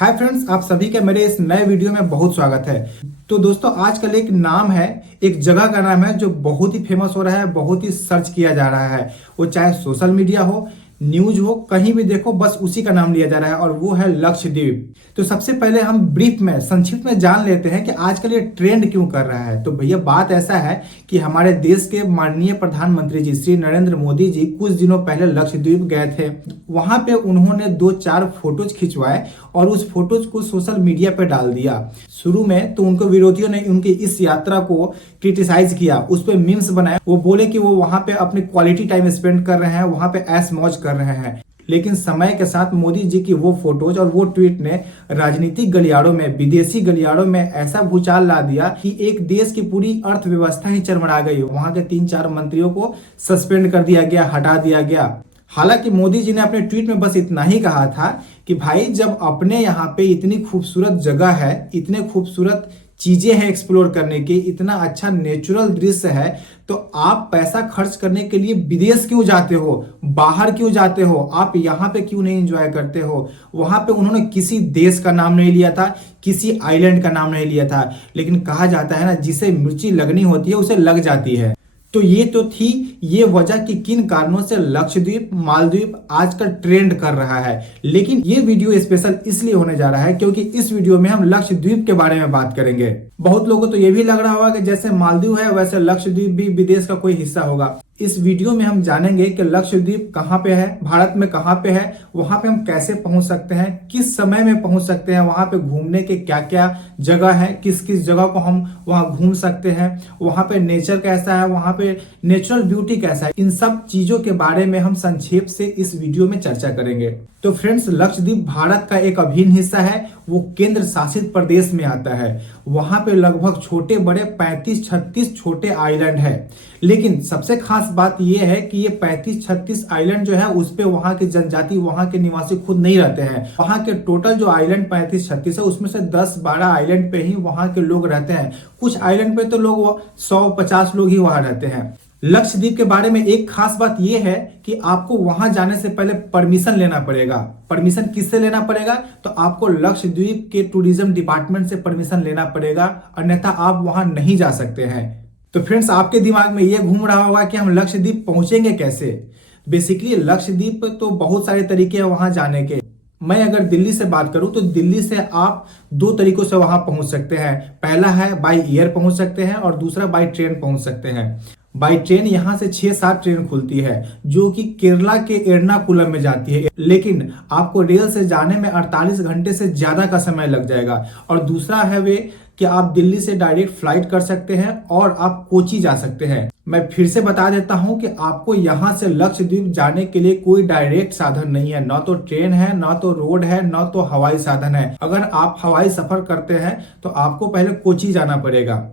Hi friends, आप सभी के मेरे इस नए वीडियो में बहुत स्वागत है। तो दोस्तों, आजकल एक नाम है, एक जगह का नाम है जो बहुत ही फेमस हो रहा है, बहुत ही सर्च किया जा रहा है। वो चाहे सोशल मीडिया हो, न्यूज हो, कहीं भी देखो बस उसी का नाम लिया जा रहा है और वो है लक्षद्वीप। तो सबसे पहले हम ब्रीफ में, संक्षिप्त में जान लेते हैं कि आजकल ये ट्रेंड क्यों कर रहा है। तो भैया बात ऐसा है कि हमारे देश के माननीय प्रधानमंत्री जी श्री नरेंद्र मोदी जी कुछ दिनों पहले लक्षद्वीप गए थे। वहां पे उन्होंने 2-4 फोटोज खिंचवाए और उस फोटोज को सोशल मीडिया पे डाल दिया। शुरू में तो उनको विरोधियों ने उनकी इस यात्रा को क्रिटिसाइज किया, उस पर मीम्स बनाए। वो बोले कि वो वहां पे अपनी क्वालिटी टाइम स्पेंड कर रहे हैं, वहां पे ऐश मौज कर रहे हैं। लेकिन समय के साथ मोदी जी की वो फोटोज और वो ट्वीट ने राजनीतिक गलियारों में, विदेशी गलियारों में ऐसा भूचाल ला दिया कि एक देश की पूरी अर्थव्यवस्था ही चरमरा गई। वहां के 3-4 मंत्रियों को सस्पेंड कर दिया गया, हटा दिया गया। हालांकि मोदी जी ने अपने ट्वीट में बस इतना ही कहा था कि भाई, जब अपने यहाँ पे इतनी खूबसूरत जगह है, इतने खूबसूरत चीजें हैं एक्सप्लोर करने की, इतना अच्छा नेचुरल दृश्य है, तो आप पैसा खर्च करने के लिए विदेश क्यों जाते हो, बाहर क्यों जाते हो, आप यहाँ पे क्यों नहीं एंजॉय करते हो। वहां पे उन्होंने किसी देश का नाम नहीं लिया था, किसी आइलैंड का नाम नहीं लिया था। लेकिन कहा जाता है ना, जिसे मिर्ची लगनी होती है उसे लग जाती है। तो ये तो थी ये वजह कि किन कारणों से लक्षद्वीप, मालदीव आजकल ट्रेंड कर रहा है। लेकिन ये वीडियो स्पेशल इसलिए होने जा रहा है क्योंकि इस वीडियो में हम लक्षद्वीप के बारे में बात करेंगे। बहुत लोगों को तो ये भी लग रहा होगा कि जैसे मालदीव है वैसे लक्षद्वीप भी विदेश का कोई हिस्सा होगा। इस वीडियो में हम जानेंगे कि लक्षद्वीप कहाँ पे है, भारत में कहाँ पे है, वहां पे हम कैसे पहुंच सकते हैं, किस समय में पहुंच सकते हैं, वहां पे घूमने के क्या क्या जगह है, किस किस जगह को हम वहां घूम सकते हैं, वहां पे नेचर कैसा है, वहां पे नेचुरल ब्यूटी कैसा है। इन सब चीजों के बारे में हम संक्षेप से इस वीडियो में चर्चा करेंगे। तो फ्रेंड्स, लक्षद्वीप भारत का एक अभिन्न हिस्सा है। वो केंद्र शासित प्रदेश में आता है। वहां पे लगभग छोटे बड़े 35-36 छोटे आइलैंड है। लेकिन सबसे खास बात यह है कि ये 35-36 आइलैंड जो है उस पे वहां की जनजाति, वहां के निवासी खुद नहीं रहते हैं। वहां के टोटल जो आइलैंड 35-36 है उसमें से 10-12 आइलैंड पे ही वहां के लोग रहते हैं। कुछ आइलैंड पे तो लोग 100-50 लोग ही वहां रहते हैं। लक्षद्वीप के बारे में एक खास बात यह है कि आपको वहां जाने से पहले परमिशन लेना पड़ेगा। परमिशन किससे लेना पड़ेगा? तो आपको लक्षद्वीप के टूरिज्म डिपार्टमेंट से परमिशन लेना पड़ेगा, अन्यथा आप वहां नहीं जा सकते हैं। तो फ्रेंड्स, आपके दिमाग में यह घूम रहा होगा कि हम लक्षद्वीप पहुंचेंगे कैसे। बेसिकली लक्षद्वीप तो बहुत सारे तरीके हैं वहां जाने के। मैं अगर दिल्ली से बात करूं तो दिल्ली से आप 2 तरीकों से वहां पहुंच सकते हैं। पहला है बाय एयर पहुंच सकते हैं और दूसरा बाय ट्रेन पहुंच सकते हैं। बाई ट्रेन यहाँ से 6-7 ट्रेन खुलती है जो कि केरला के एर्नाकुलम में जाती है। लेकिन आपको रेल से जाने में 48 घंटे से ज्यादा का समय लग जाएगा। और दूसरा है वे कि आप दिल्ली से डायरेक्ट फ्लाइट कर सकते हैं और आप कोची जा सकते हैं। मैं फिर से बता देता हूं कि आपको यहां से लक्षद्वीप जाने के लिए कोई डायरेक्ट साधन नहीं है। ना तो ट्रेन है, ना तो रोड है, ना तो हवाई साधन है। अगर आप हवाई सफर करते हैं तो आपको पहले कोची जाना पड़ेगा।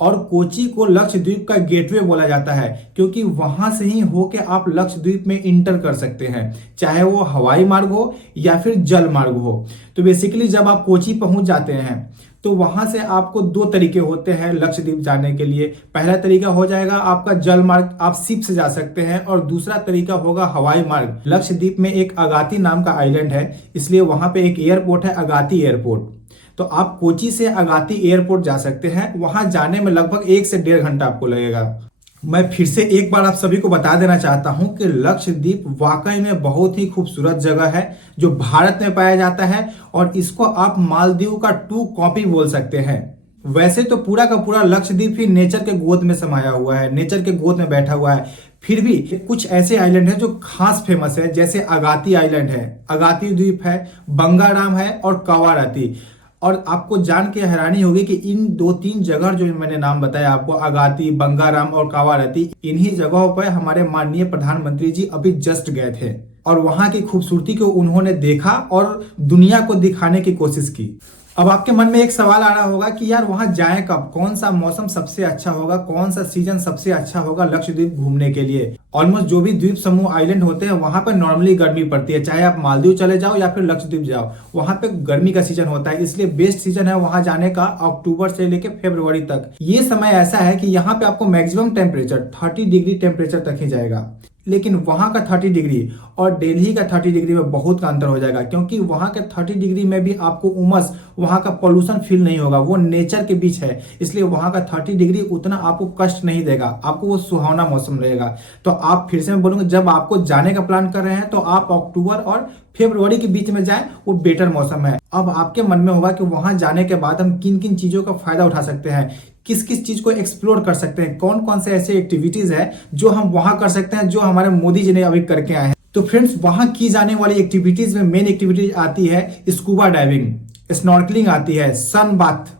और कोची को लक्षद्वीप का गेटवे बोला जाता है क्योंकि वहां से ही होके आप लक्षद्वीप में इंटर कर सकते हैं, चाहे वो हवाई मार्ग हो या फिर जल मार्ग हो। तो बेसिकली जब आप कोची पहुंच जाते हैं तो वहां से आपको 2 तरीके होते हैं लक्षद्वीप जाने के लिए। पहला तरीका हो जाएगा आपका जल मार्ग, आप शिप से जा सकते हैं, और दूसरा तरीका होगा हवाई मार्ग। लक्षद्वीप में एक अगाती नाम का आइलैंड है, इसलिए वहां पे एक एयरपोर्ट है, अगाती एयरपोर्ट। तो आप कोची से अगाती एयरपोर्ट जा सकते हैं। वहां जाने में लगभग 1 से 1.5 घंटा आपको लगेगा। मैं फिर से एक बार आप सभी को बता देना चाहता हूं कि लक्षद्वीप वाकई में बहुत ही खूबसूरत जगह है जो भारत में पाया जाता है, और इसको आप मालदीव का 2 कॉपी बोल सकते हैं। वैसे तो पूरा का पूरा लक्षद्वीप ही नेचर के गोद में समाया हुआ है, नेचर के गोद में बैठा हुआ है। फिर भी कुछ ऐसे आइलैंड हैं जो खास फेमस है, जैसे अगाती आइलैंड है, अगाती द्वीप है, बंगाराम है और कवारती। और आपको जान के हैरानी होगी कि इन 2-3 जगह जो मैंने नाम बताया आपको, अगाती, बंगाराम और कावारती, इन्हीं जगहों पर हमारे माननीय प्रधानमंत्री जी अभी जस्ट गए थे और वहां की खूबसूरती को उन्होंने देखा और दुनिया को दिखाने की कोशिश की। अब आपके मन में एक सवाल आ रहा होगा कि यार वहां जाएं कब, कौन सा मौसम सबसे अच्छा होगा, कौन सा सीजन सबसे अच्छा होगा लक्षद्वीप घूमने के लिए। ऑलमोस्ट जो भी द्वीप समूह आइलैंड होते हैं वहां पर नॉर्मली गर्मी पड़ती है, चाहे आप मालदीव चले जाओ या फिर लक्षद्वीप जाओ, वहां पे गर्मी का सीजन होता है। इसलिए बेस्ट सीजन है वहां जाने का अक्टूबर से लेकर फरवरी तक। ये समय ऐसा है कि यहाँ पे आपको मैक्सिमम टेम्परेचर 30 डिग्री टेम्परेचर तक ही जाएगा। लेकिन वहाँ का 30 डिग्री और दिल्ली का 30 डिग्री में बहुत का अंतर हो जाएगा, क्योंकि वहाँ के 30 डिग्री में भी आपको उमस, वहाँ का पोल्यूशन फील नहीं होगा, वो नेचर के बीच है, इसलिए वहाँ का 30 डिग्री उतना आपको कष्ट नहीं देगा, आपको वो सुहावना मौसम रहेगा। तो आप फिर से मैं बोलूँगा, जब आपको जाने का प्लान कर रहे हैं तो आप अक्टूबर और फरवरी के बीच में जाएं, वो बेटर मौसम है। अब आपके मन में होगा कि वहां जाने के बाद हम किन किन चीजों का फायदा उठा सकते हैं, किस किस चीज को एक्सप्लोर कर सकते हैं, कौन कौन से ऐसे एक्टिविटीज है जो हम वहां कर सकते हैं, जो हमारे मोदी जी ने अभी करके आए हैं। तो फ्रेंड्स, वहां की जाने वाली एक्टिविटीज में मेन एक्टिविटीज आती है स्कूबा डाइविंग, स्नॉर्कलिंग आती है, सन बाथ,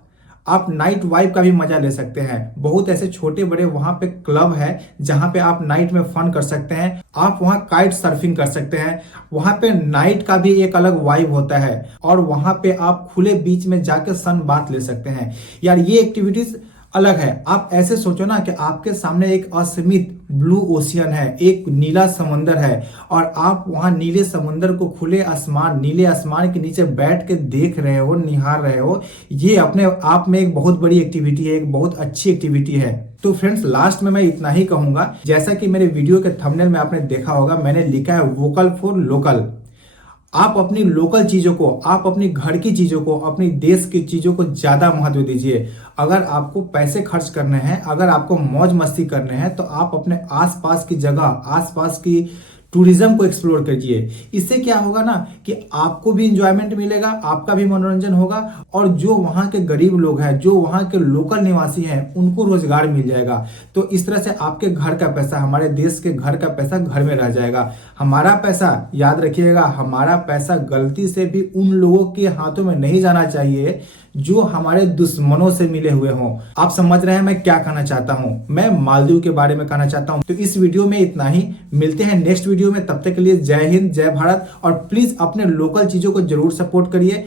आप नाइट वाइब का भी मजा ले सकते हैं। बहुत ऐसे छोटे बड़े वहां पे क्लब है जहां पे आप नाइट में फन कर सकते हैं। आप वहां काइट सर्फिंग कर सकते हैं। वहां पे नाइट का भी एक अलग वाइब होता है और वहां पे आप खुले बीच में जाके सन बाथ ले सकते हैं। यार ये एक्टिविटीज अलग है। आप ऐसे सोचो ना कि आपके सामने एक असीमित ब्लू ओशियन है, एक नीला समंदर है और आप वहां नीले समंदर को खुले आसमान, नीले आसमान के नीचे बैठ के देख रहे हो, निहार रहे हो। ये अपने आप में एक बहुत बड़ी एक्टिविटी है, एक बहुत अच्छी एक्टिविटी है। तो फ्रेंड्स, लास्ट में मैं इतना ही कहूंगा, जैसा कि मेरे वीडियो के थंबनेल में आपने देखा होगा, मैंने लिखा है वोकल फॉर लोकल। आप अपनी लोकल चीजों को, आप अपनी घर की चीजों को, अपनी देश की चीजों को ज्यादा महत्व दीजिए। अगर आपको पैसे खर्च करने हैं, अगर आपको मौज मस्ती करने हैं, तो आप अपने आसपास की जगह, आसपास की टूरिज्म को एक्सप्लोर कीजिए। इससे क्या होगा ना कि आपको भी इंजॉयमेंट मिलेगा, आपका भी मनोरंजन होगा और जो वहाँ के गरीब लोग हैं, जो वहाँ के लोकल निवासी हैं, उनको रोजगार मिल जाएगा। तो इस तरह से आपके घर का पैसा, हमारे देश के घर का पैसा घर में रह जाएगा। हमारा पैसा, याद रखिएगा, हमारा पैसा गलती से भी उन लोगों के हाथों में नहीं जाना चाहिए जो हमारे दुश्मनों से मिले हुए हों। आप समझ रहे हैं मैं क्या कहना चाहता हूं? मैं मालदीव के बारे में कहना चाहता हूं। तो इस वीडियो में इतना ही, मिलते हैं नेक्स्ट वीडियो में। तब तक के लिए जय हिंद, जय भारत और प्लीज अपने लोकल चीजों को जरूर सपोर्ट करिए।